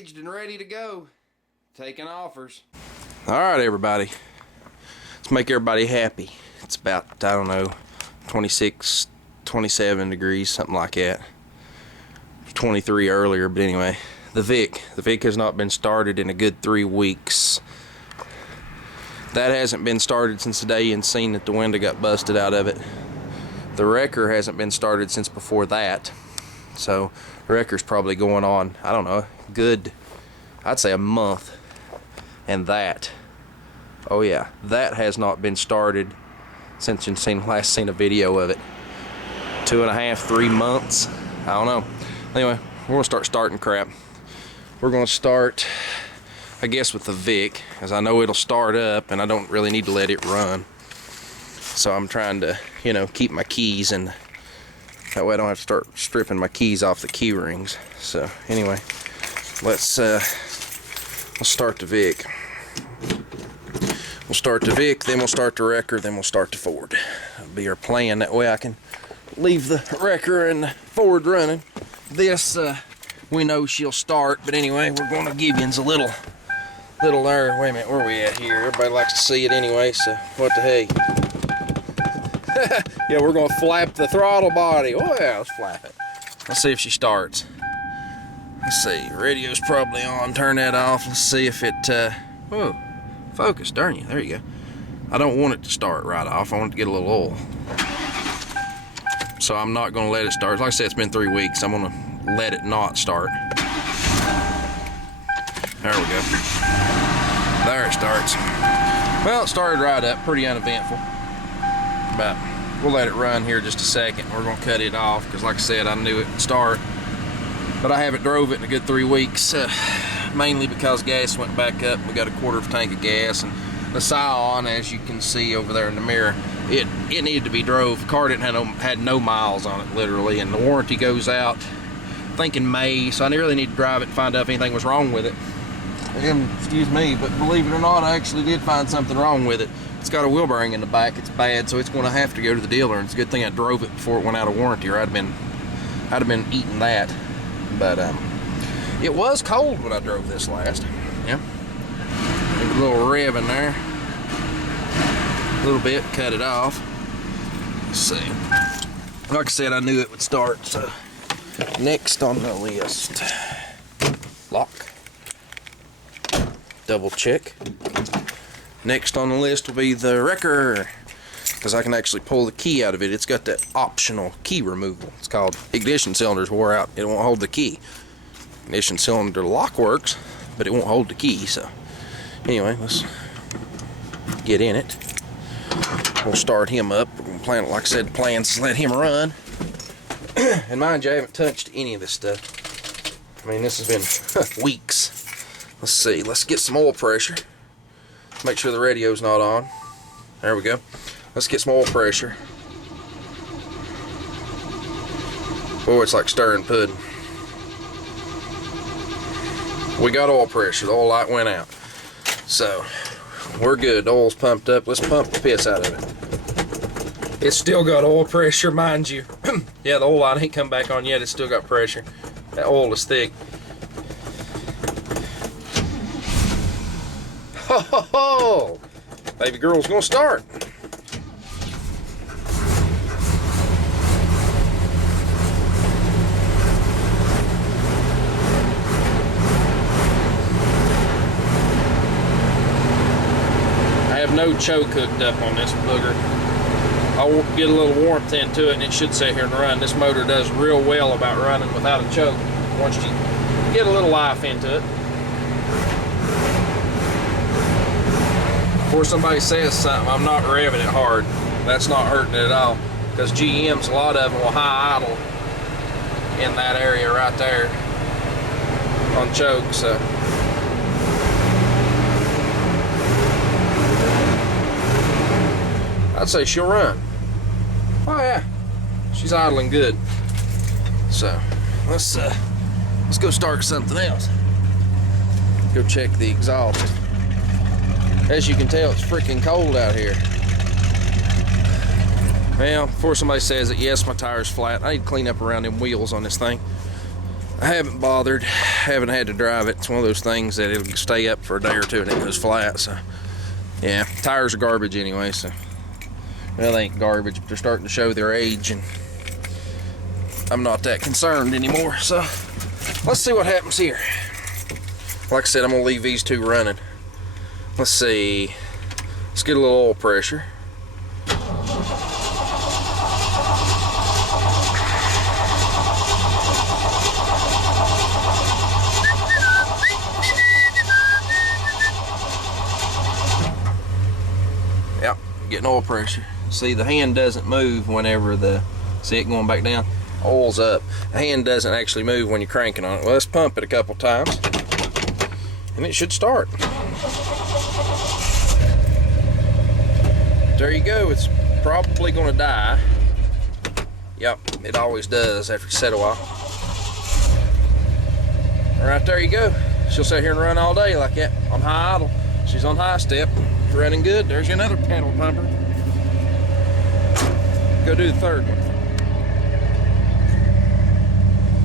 packaged and ready to go. Taking offers. Alright everybody, let's make everybody happy. It's about, I don't know, 26, 27 degrees, something like that. 23 earlier, but anyway. The Vic has not been started in a good 3 weeks. That hasn't been started since the day you seen that the window got busted out of it. The wrecker hasn't been started since before that. So the wrecker's probably going on, I don't know, good, I'd say a month. And that, oh yeah, that has not been started since you last seen a video of it. 2.5, 3 months, I don't know. Anyway, we're gonna starting crap. We're gonna start, I guess, with the Vic, as I know it'll start up and I don't really need to let it run. So I'm trying to, you know, keep my keys, and that way I don't have to start stripping my keys off the key rings. So anyway, let's start the Vic. We'll start the Vic, then we'll start the wrecker, then we'll start the Ford. That'll be our plan. That way I can leave the wrecker and the Ford running. This, we know she'll start, but anyway, we're going to give you a little there. Wait a minute, where are we at here? Everybody likes to see it anyway, so what the hey. Yeah, we're going to flap the throttle body. Oh yeah, let's flap it. Let's see if she starts. Let's see, radio's probably on. Turn that off. Let's see if it, whoa, focus, darn you, there you go. I don't want it to start right off. I want it to get a little oil. So I'm not gonna let it start. Like I said, it's been 3 weeks. I'm gonna let it not start. There we go. There it starts. Well, it started right up, pretty uneventful. But we'll let it run here just a second. We're gonna cut it off, because like I said, I knew it would start. But I haven't drove it in a good 3 weeks, mainly because gas went back up. We got a 1/4 tank of gas, and the Scion, as you can see over there in the mirror, it needed to be drove. The car had no miles on it, literally, and the warranty goes out, I think in May, so I really need to drive it and find out if anything was wrong with it. And, excuse me, but believe it or not, I actually did find something wrong with it. It's got a wheel bearing in the back. It's bad, so it's going to have to go to the dealer, and it's a good thing I drove it before it went out of warranty, or I'd have been eating that. But it was cold when I drove this last. Yeah, a little rev in there, a little bit, cut it off. Let's see. Like I said, I knew it would start. So next on the list, lock, double check. Next on the list will be the wrecker, because I can actually pull the key out of it. It's got that optional key removal. It's called ignition cylinders wore out. It won't hold the key. Ignition cylinder lock works, but it won't hold the key. So anyway, let's get in it. We'll start him up. We're gonna plan, like I said, the plan is to let him run. And mind you, I haven't touched any of this stuff. I mean, this has been weeks. Let's see, let's get some oil pressure. Make sure the radio's not on. There we go. Let's get some oil pressure. Boy, it's like stirring pudding. We got oil pressure. The oil light went out. So, we're good. The oil's pumped up. Let's pump the piss out of it. It's still got oil pressure, mind you. Yeah, the oil light ain't come back on yet. It's still got pressure. That oil is thick. Ho ho ho! Baby girl's gonna start. I have no choke hooked up on this booger. I'll get a little warmth into it and it should sit here and run. This motor does real well about running without a choke once you get a little life into it. Before somebody says something, I'm not revving it hard. That's not hurting it at all, because GMs, a lot of them will high idle in that area right there on choke. So I'd say she'll run. Oh yeah, she's idling good. So let's go start something else. Go check the exhaust. As you can tell, it's freaking cold out here. Well, before somebody says it, yes, my tire's flat. I need to clean up around them wheels on this thing. I haven't bothered, haven't had to drive it. It's one of those things that it'll stay up for a day or two and it goes flat. So yeah, tires are garbage anyway, so well, they ain't garbage, but they're starting to show their age, and I'm not that concerned anymore. So let's see what happens here. Like I said, I'm gonna leave these two running. Let's see, let's get a little oil pressure. Yep, getting oil pressure. See, the hand doesn't move whenever see it going back down? Oil's up. The hand doesn't actually move when you're cranking on it. Well, let's pump it a couple times, and it should start. There you go. It's probably gonna die. Yep, it always does after you set a while. All right, there you go. She'll sit here and run all day like that on high idle. She's on high step, running good. There's your another pedal pumper. Go do the third one.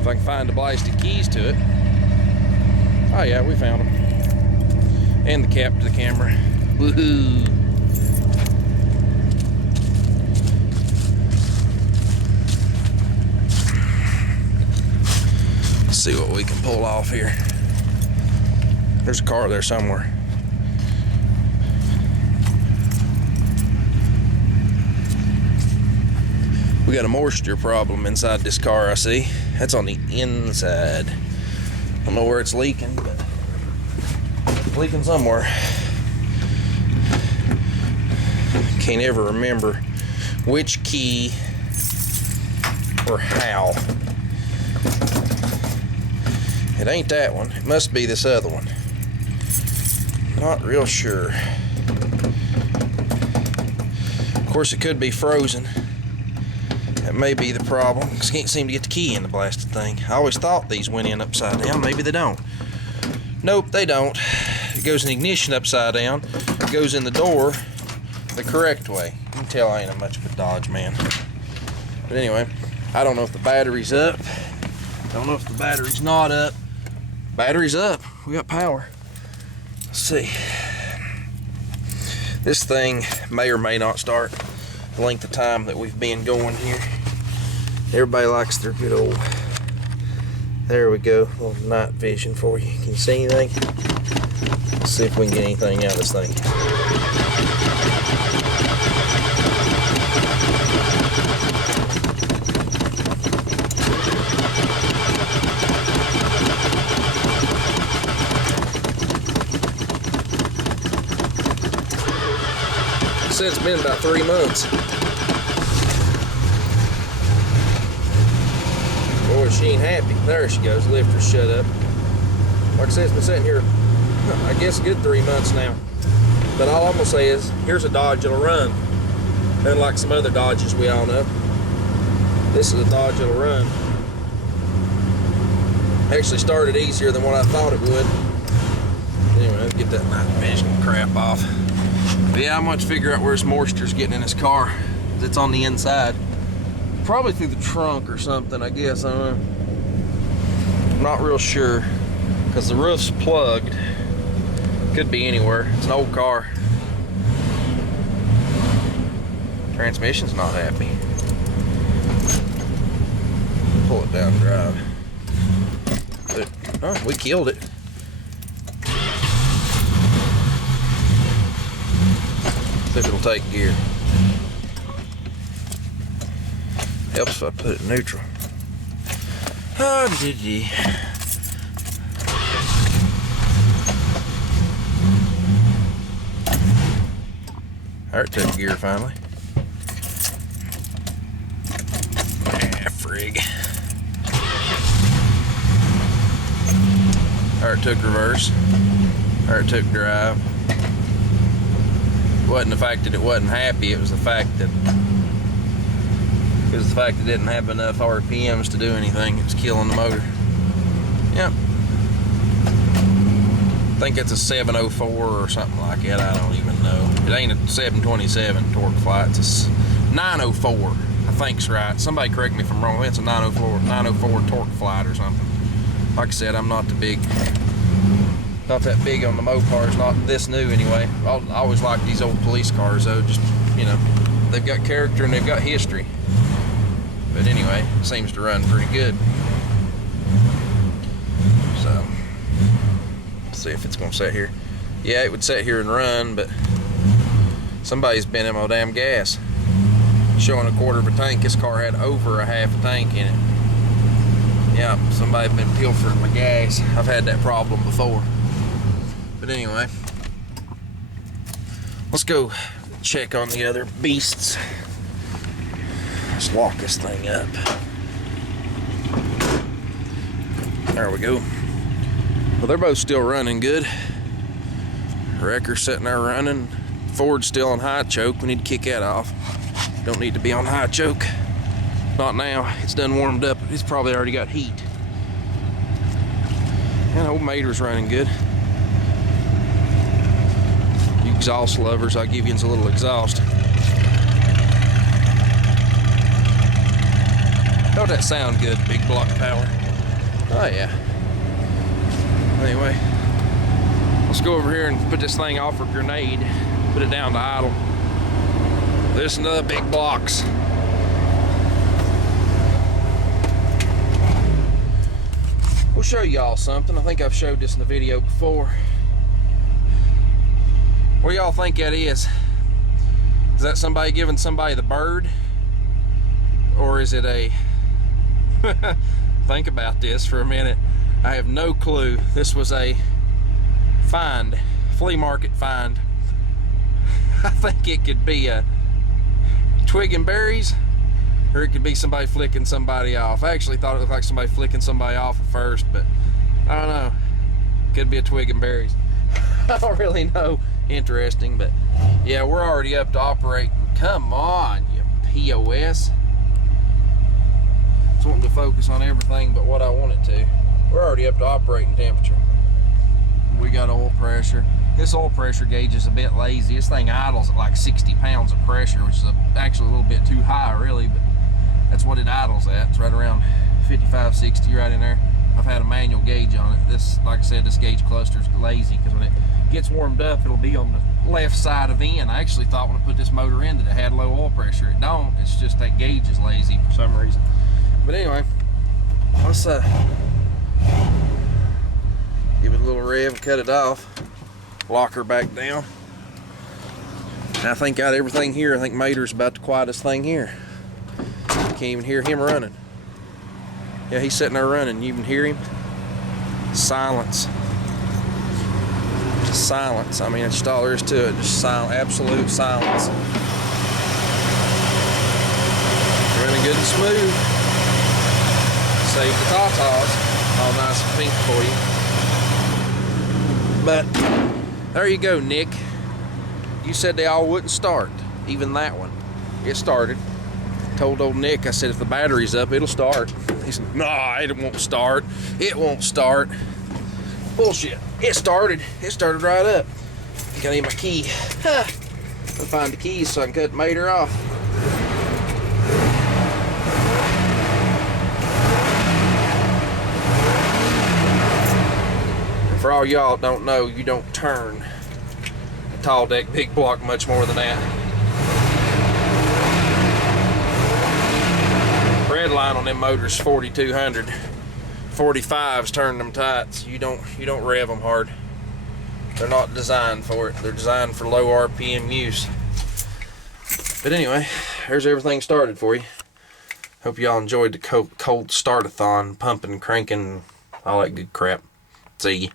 If I can find the blasted keys to it. Oh yeah, we found them. And the cap to the camera. Woohoo! Let's see what we can pull off here. There's a car there somewhere. We got a moisture problem inside this car, I see. That's on the inside. I don't know where it's leaking, but it's leaking somewhere. Can't ever remember which key or how. It ain't that one. It must be this other one. Not real sure. Of course, it could be frozen. That may be the problem, because I can't seem to get the key in the blasted thing. I always thought these went in upside down. Maybe they don't. Nope, they don't. It goes in the ignition upside down. It goes in the door the correct way. You can tell I ain't much of a Dodge man. But anyway, I don't know if the battery's up. Don't know if the battery's not up. Battery's up. We got power. Let's see. This thing may or may not start. The length of time that we've been going here. Everybody likes their good old. There we go. A little night vision for you. Can you see anything? Let's see if we can get anything out of this thing. It's been about 3 months. Boy, she ain't happy. There she goes. Lifter shut up. Like I said, it's been sitting here, I guess, a good 3 months now. But all I'm gonna say is, here's a Dodge that'll run. Unlike some other Dodges we all know, this is a Dodge that'll run. Actually started easier than what I thought it would. Anyway, let's get that night vision crap off. But yeah, I'm going to figure out where this moisture's getting in this car. It's on the inside. Probably through the trunk or something, I guess. I don't know. I'm not real sure, because the roof's plugged. Could be anywhere. It's an old car. Transmission's not happy. Pull it down and drive. But, oh, we killed it. See if it'll take gear. Helps if I put it in neutral. Oh, did ye? There, it took gear finally. Ah, frig. There, it took reverse. There, it took drive. It wasn't the fact that it wasn't happy, it was the fact that it didn't have enough RPMs to do anything. It was killing the motor. Yep. I think it's a 704 or something like that. I don't even know. It ain't a 727 torque fly. It's a 904. I think's right. Somebody correct me if I'm wrong. It's a 904 torque flight or something. Like I said, I'm not that big on the Mopars, not this new anyway. I always like these old police cars though, just, you know, they've got character and they've got history. But anyway, it seems to run pretty good. So, let's see if it's gonna sit here. Yeah, it would sit here and run, but somebody's been in my damn gas. Showing a quarter of a tank, this car had over a half a tank in it. Yeah, somebody's been pilfering my gas. I've had that problem before. But anyway, let's go check on the other beasts. Let's lock this thing up. There we go. Well, they're both still running good. Wrecker's sitting there running. Ford's still on high choke. We need to kick that off. Don't need to be on high choke. Not now. It's done warmed up. It's probably already got heat. And old Mater's running good. You exhaust lovers, I'll give you a little exhaust. Don't that sound good, big block power? Oh yeah. Anyway, let's go over here and put this thing off for grenade. Put it down to idle. Listen to the big blocks. We'll show y'all something. I think I've showed this in the video before. What do y'all think that is? Is that somebody giving somebody the bird? Or is it a... Think about this for a minute. I have no clue. This was a find, flea market find. I think it could be a twig and berries, or it could be somebody flicking somebody off. I actually thought it looked like somebody flicking somebody off at first, but I don't know. Could be a twig and berries. I don't really know. Interesting, but yeah, we're already up to operating. Come on, you POS. It's wanting to focus on everything but what I want it to. We're already up to operating temperature. We got oil pressure. This oil pressure gauge is a bit lazy. This thing idles at like 60 pounds of pressure, which is actually a little bit too high, really, but that's what it idles at. It's right around 55, 60, right in there. I've had a manual gauge on it. This, like I said, this gauge cluster is lazy because when it gets warmed up, it'll be on the left side of the end. I actually thought when I put this motor in that it had low oil pressure. It don't. It's just that gauge is lazy for some reason. But anyway, let's give it a little rev and cut it off. Lock her back down. And I think out of everything here, I think Mater's about the quietest thing here. You can't even hear him running. Yeah, he's sitting there running. You even hear him? Silence. Just silence. I mean, that's just all there is to it. Just silent, absolute silence. Running good and smooth. Save the tatas. All nice and pink for you. But there you go, Nick. You said they all wouldn't start. Even that one. It started. Told old Nick, I said, if the battery's up, it'll start. He said, nah, it won't start. It won't start. Bullshit. It started. It started right up. I think I need my key. I'll find the keys so I can cut the Mater off. And for all y'all that don't know, you don't turn a tall deck big block much more than that. Red line on them motors 4200. 45s turn them tights. You don't rev them hard. They're not designed for it. They're designed for low RPM use. But anyway, there's everything started for you. Hope y'all enjoyed the cold start-a-thon, pumping, cranking, all that good crap. See ya.